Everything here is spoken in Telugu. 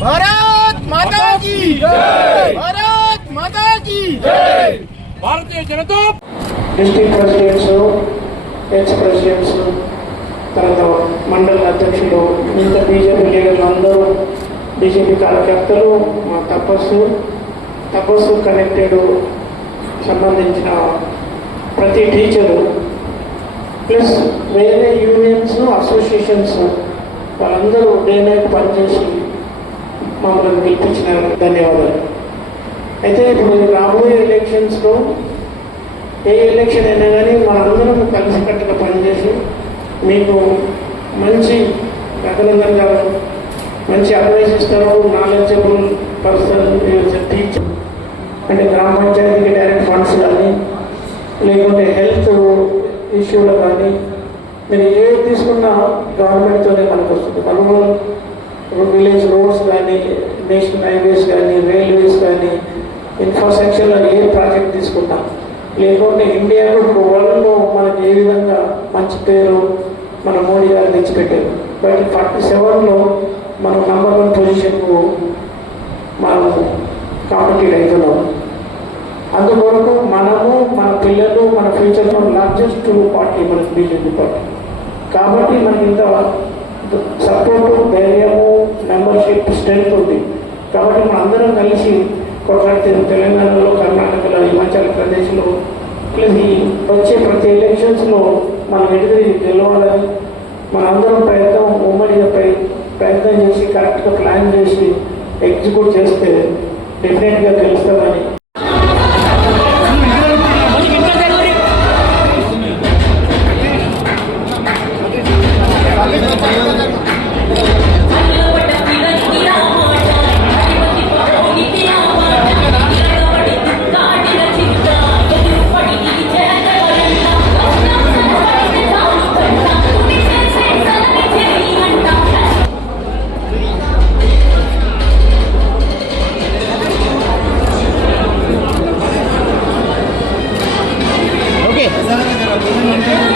भारत माता की जय, भारत माता की जय। Bharatiya Janata district presidents, X presidents, తర్వాత మండల అధ్యక్షులు, ఇంత బీజేపీ లీడర్లు అందరూ, బీజేపీ కార్యకర్తలు, మా తపస్సు కనెక్టెడ్ సంబంధించిన ప్రతి టీచరు ప్లస్ వేరే యూనియన్స్, అసోసియేషన్స్ వాళ్ళందరూ డే నైట్ పనిచేసి మమ్మల్ని గెలిపించిన ధన్యవాదాలు. అయితే ఇప్పుడు రాబోయే ఎలక్షన్స్లో ఏ ఎలక్షన్ అయినా కానీ మనందరం కలిసికట్టుగా పనిచేసి మీకు మంచి రఘునందన్ గారు మంచి అడ్వైస్ ఇస్తారు, నాలెడ్జబుల్ పర్సన్, టీచర్ అంటే గ్రామ పంచాయతీకి డైరెక్ట్ ఫండ్స్ కానీ లేకుంటే హెల్త్ ఇష్యూలో కానీ మీరు ఏది తీసుకున్నా గవర్నమెంట్తోనే మనకు వస్తుంది. మనము విలేజ్ రోడ్స్ కానీ, నేషనల్ హైవేస్ కానీ, రైల్వేస్ కానీ, ఇన్ఫ్రాస్ట్రక్చర్లో ఏ ప్రాజెక్ట్ తీసుకున్నా, లేకుంటే ఇండియాలో వరల్డ్లో మనకి ఏ విధంగా మంచి పేరు మన మోడీ గారు తెచ్చిపెట్టారు. బట్ 47లో మనం నంబర్ 1 పొజిషన్కు మనం కాంపిటీట్ అవుతున్నాం. అందుకొరకు మనము, మన పిల్లలు, మన ఫ్యూచర్లో లార్జెస్ట్ పార్టీ మనకి బీజేపీ పార్టీ. కాబట్టి మనకి ఇంత సపోర్టు, ధైర్యము, మెంబర్షిప్, స్ట్రెంత్ ఉంది. కాబట్టి మన అందరం కలిసి కొట్లాడితే తెలంగాణలో, కర్ణాటకలో, హిమాచల్ ప్రదేశ్లో ప్లస్ ఈ వచ్చే ప్రతి ఎలక్షన్స్లో మనం ఎదురు గెలవాలని మనందరం ఉమ్మడిగా ప్రయత్నం చేసి కరెక్ట్గా ప్లాన్ చేసి ఎగ్జిక్యూట్ చేస్తే డెఫినెట్గా గెలుస్తామని. ఓకే.